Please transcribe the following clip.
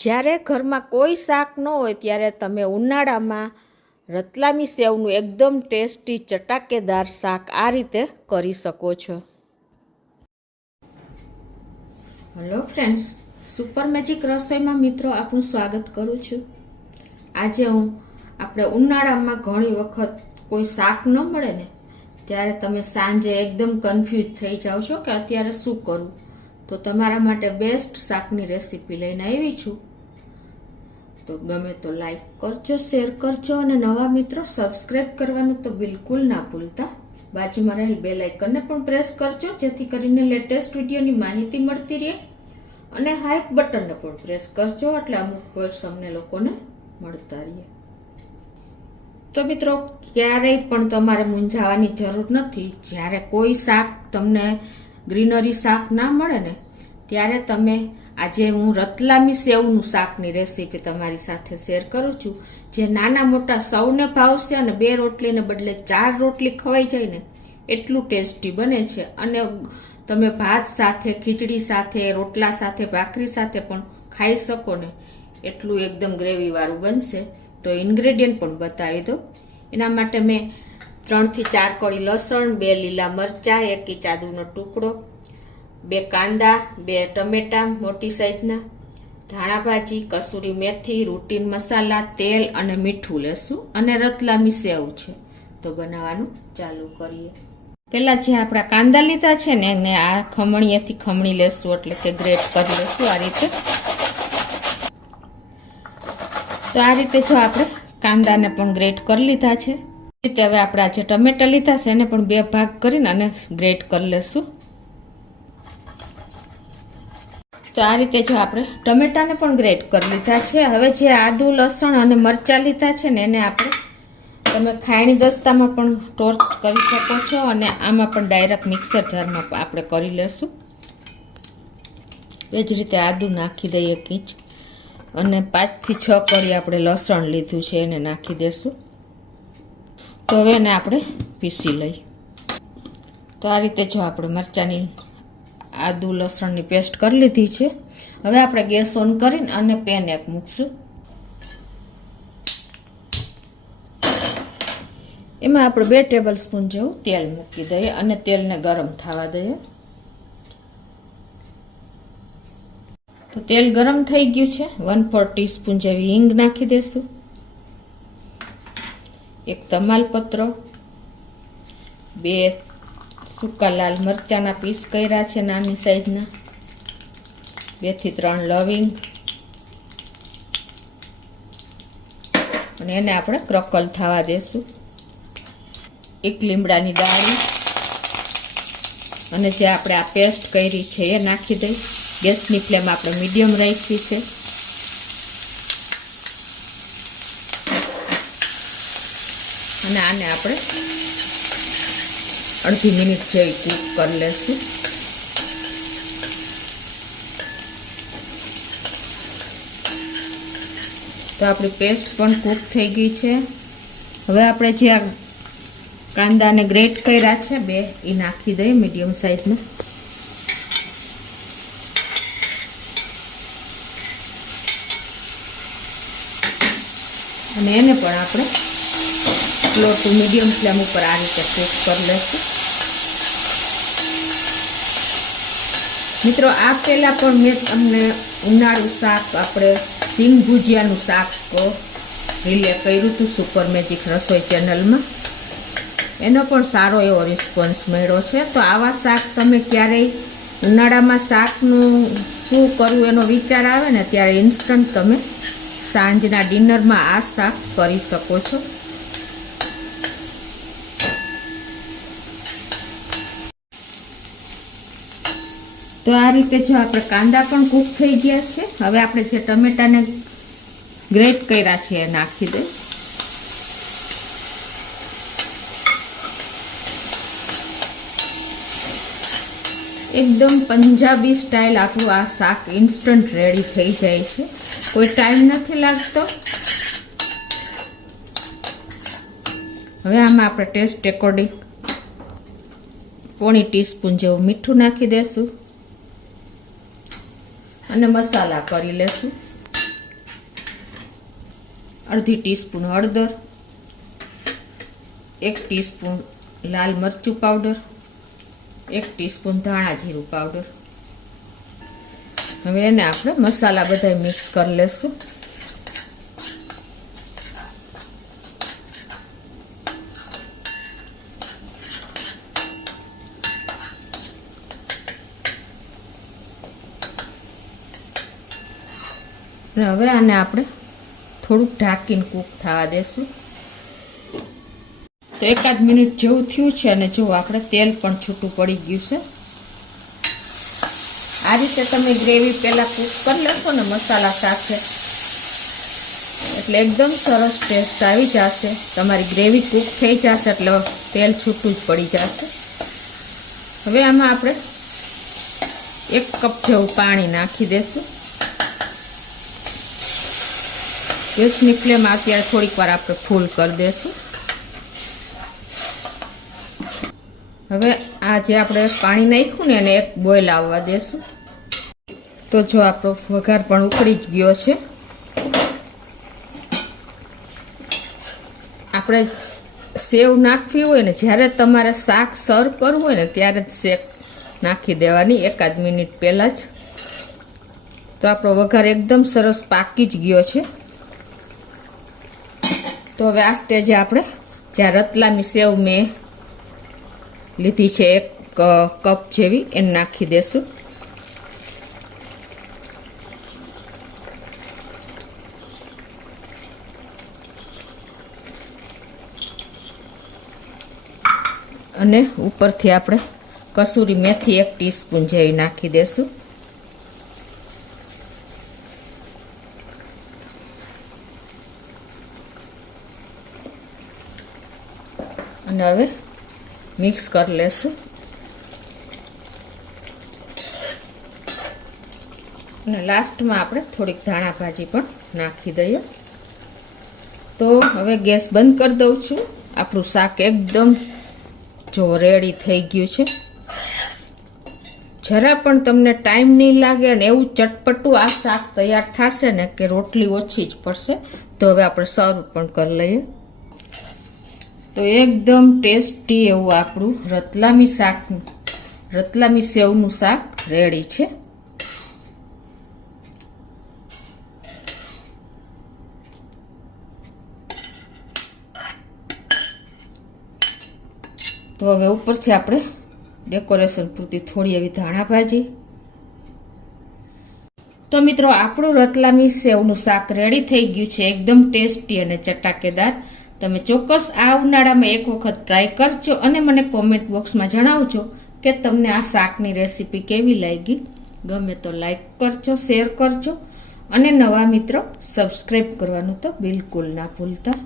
જ્યારે ઘરમાં કોઈ શાક ન હોય ત્યારે તમે ઉનાળામાં રતલામી સેવનું એકદમ ટેસ્ટી ચટાકેદાર શાક આ રીતે કરી શકો છો. હેલો ફ્રેન્ડ્સ, સુપર મેજિક રસોઈમાં મિત્રો આપનું સ્વાગત કરું છું. આજે આપણે ઉનાળામાં ઘણી વખત કોઈ શાક ન મળે ને ત્યારે તમે સાંજે એકદમ કન્ફ્યુઝ થઈ જાઓ છો કે અત્યારે શું કરવું. તો તમારા માટે બેસ્ટ શાકની રેસીપી લઈને આવી છું. તો ગમે તો લાઈક કરજો, શેર કરજો અને નવા મિત્રો સબસ્ક્રાઇબ કરવાનું તો બિલકુલ ના ભૂલતા. બાજુમાં રહેલ બેલ આઇકનને પણ પ્રેસ કરજો જેથી કરીને લેટેસ્ટ વિડીયોની માહિતી મળતી રહે. અને હાઈપ બટનને પણ પ્રેસ કરજો એટલે અમુક પોઈન્ટ્સ અમને લોકોને મળતા રહે. તો મિત્રો, ક્યારેય પણ તમારે મૂંઝાવાની જરૂર નથી. જ્યારે કોઈ શાક તમને ગ્રીનરી શાક ના મળે ને ત્યારે તમે આજે હું રતલામી સેવનું શાકની રેસીપી તમારી સાથે શેર કરું છું, જે નાના મોટા સૌને ભાવશે અને 2 રોટલીને બદલે 4 રોટલી ખવાઈ જાય ને એટલું ટેસ્ટી બને છે. અને તમે ભાત સાથે, ખીચડી સાથે, રોટલા સાથે, ભાખરી સાથે પણ ખાઈ શકો ને એટલું એકદમ ગ્રેવી વાળું બનશે. તો ઇન્ગ્રેડિયન્ટ પણ બતાવી દો. એના માટે મેં 3 થી 4 કળી લસણ, 2 લીલા મરચાં, 1 ઇંચ આદુનો ટુકડો, 2 કાંદા, 2 ટમેટા મોટી સાઈઝના, ધાણા ભાજી, કસૂરી મેથી, રૂટીન મસાલા, તેલ અને મીઠું લેશું. અને રતલામી સેવ છે. તો બનાવવાનું ચાલુ કરીએ. પહેલા જે આપણા કાંદા લીધા છે ને એને આ ખમણીએથી ખમણી લેશું, એટલે કે ગ્રેટ કરી લેશું આ રીતે. તો આ રીતે જો આપણે કાંદાને પણ ગ્રેટ કરી લીધા છે. રીતે હવે આપણે આ જે ટમેટા લીધા છે એને પણ 2 ભાગ કરીને અને ગ્રેટ કરી લેશું. તો આ રીતે જો આપણે ટમેટાને પણ ગ્રેટ કરી લીધા છે. હવે જે આદુ, લસણ અને મરચાં લીધા છે ને એને આપણે તમે ખાયણી દસ્તામાં પણ ટોર્ચ કરી શકો છો અને આમાં પણ ડાયરેક્ટ મિક્સર જારમાં આપણે કરી લેશું. એ જ રીતે આદુ નાખી દઈએ કીંચ, અને 5 થી 6 કળી આપણે લસણ લીધું છે એને નાખી દેશું. તો હવે એને આપણે પીસી લઈ. તો આ રીતે જો આપણે મરચાંની, આદુ લસણની પેસ્ટ કરી લીધી છે. હવે આપણે ગેસ ઓન કરીને અને પેન એક મૂકશું. એમાં આપણે 2 ટેબલ સ્પૂન જેવું તેલ મૂકી દઈએ અને તેલને ગરમ થવા દઈએ. તો તેલ ગરમ થઈ ગયું છે. 1/4 ટીસ્પૂન જેવી હિંગ નાખી દેશું. 1 તમાલપત્ર, 2 સૂકા લાલ મરચાંના પીસ કર્યા છે નાની સાઈઝના, 2 થી 3 લવિંગ, અને એને આપણે ક્રકલ થવા દેશું. 1 લીમડાની ડાળી અને જે આપણે આ પેસ્ટ કરી છે એ નાખી દઈ. ગેસની ફ્લેમ આપણે મીડિયમ રાખી છે. અને આને આપણે અડધી મિનિટ જેવી કૂક કરી લેશું. તો આપણી પેસ્ટ પણ કૂક થઈ ગઈ છે. હવે આપણે જે આ કાંદાને ગ્રેટ કર્યા છે 2 એ નાખી દઈએ મીડિયમ સાઈઝમાં. અને એને પણ આપણે સ્લો ટુ મીડિયમ ફ્લેમ ઉપર આ રીતે કૂક કરી લઈશું. મિત્રો, આ પહેલાં પણ મેં તમને ઉનાળું શાક, આપણે સિંગ ભુજિયાનું શાક રિલે કર્યું હતું સુપર મેજિક રસોઈ ચેનલમાં. એનો પણ સારો એવો રિસ્પોન્સ મળ્યો છે. તો આવા શાક તમે ક્યારેય ઉનાળામાં શાકનું શું કરવું એનો વિચાર આવે ને ત્યારે ઇન્સ્ટન્ટ તમે સાંજના ડિનરમાં આ શાક કરી શકો છો. તો આ રીતે જો આપણે કાંદા પણ કૂક થઈ ગયા છે. હવે આપણે જે ટમેટાને ગ્રેટ કર્યા છે એ નાખી દઈએ. એકદમ પંજાબી સ્ટાઇલ આપણું આ શાક ઇન્સ્ટન્ટ રેડી થઈ જાય છે. કોઈ ટાઈમ નથી લાગતો. હવે આમાં આપણે ટેસ્ટ એકોર્ડિંગ 1/4 ટીસ્પૂન જેવું મીઠું નાખી દેશું અને મસાલા કરી લેશું. અડધી ટીસ્પૂન હળદર, 1 ટીસ્પૂન લાલ મરચું પાવડર, 1 ટીસ્પૂન ધાણા જીરું પાવડર. હવે એને આપણે મસાલા બધા મિક્સ કરી લેશું. હવે આને આપણે થોડુંક ઢાંકીને કૂક થવા દેશું. તો 1 મિનિટ જેવું થયું છે અને જો આપણે તેલ પણ છૂટું પડી ગયું છે. આ રીતે તમે ગ્રેવી પહેલાં કૂક કરી લેશો ને મસાલા સાથે એટલે એકદમ સરસ ટેસ્ટ આવી જશે. તમારી ગ્રેવી કૂક થઈ જશે એટલે તેલ છૂટું જ પડી જશે. હવે આમાં આપણે 1 કપ જેવું પાણી નાખી દઈશું. ગેસની ફ્લેમ અત્યારે થોડીક વાર આપણે ફૂલ કરી દઈશું. હવે આ જે આપણે પાણી નાખ્યું ને એને 1 બોઇલ આવવા દેશું. તો જો આપણો વઘાર પણ ઉકળી જ ગયો છે. આપણે સેવ નાખવી હોય ને જ્યારે તમારે શાક સર્વ કરવું હોય ને ત્યારે જ સેવ નાખી દેવાની 1 મિનિટ પહેલાં જ. તો આપણો વઘાર એકદમ સરસ પાકી જ ગયો છે. તો હવે આ સ્ટેજે આપણે જ્યાં રતલામી સેવ મેં લીધી છે 1 કપ જેવી એને નાખી દેશું. અને ઉપરથી આપણે કસૂરી મેથી 1 ટીસ્પૂન જેવી નાખી દેશું. અને હવે મિક્સ કરી લેશું. અને લાસ્ટમાં આપણે થોડીક ધાણા ભાજી પણ નાખી દઈએ. તો હવે ગેસ બંધ કરી દઉં છું. આપણું શાક એકદમ જો રેડી થઈ ગયું છે. જરા પણ તમને ટાઈમ નહીં લાગે અને એવું ચટપટું આ શાક તૈયાર થશે ને કે રોટલી ઓછી જ પડશે. તો હવે આપણે સર્વ પણ કરી લઈએ. તો એકદમ ટેસ્ટી એવું આપણું રતલામી સેવનું શાક રેડી છે. તો હવે ઉપરથી આપણે ડેકોરેશન પૂરતી થોડી એવી ધાણા ભાજી. તો મિત્રો આપણું રતલામી સેવનું શાક રેડી થઈ ગયું છે. એકદમ ટેસ્ટી અને ચટાકેદાર. તમે ચોક્કસ આ ઉનાળામાં 1 વખત ટ્રાય કરજો અને મને કોમેન્ટ બોક્સમાં જણાવજો કે તમને આ શાકની રેસીપી કેવી લાગી. ગમે તો લાઈક કરજો, શેર કરજો અને નવા મિત્રો સબસ્ક્રાઈબ કરવાનું તો બિલકુલ ના ભૂલતા.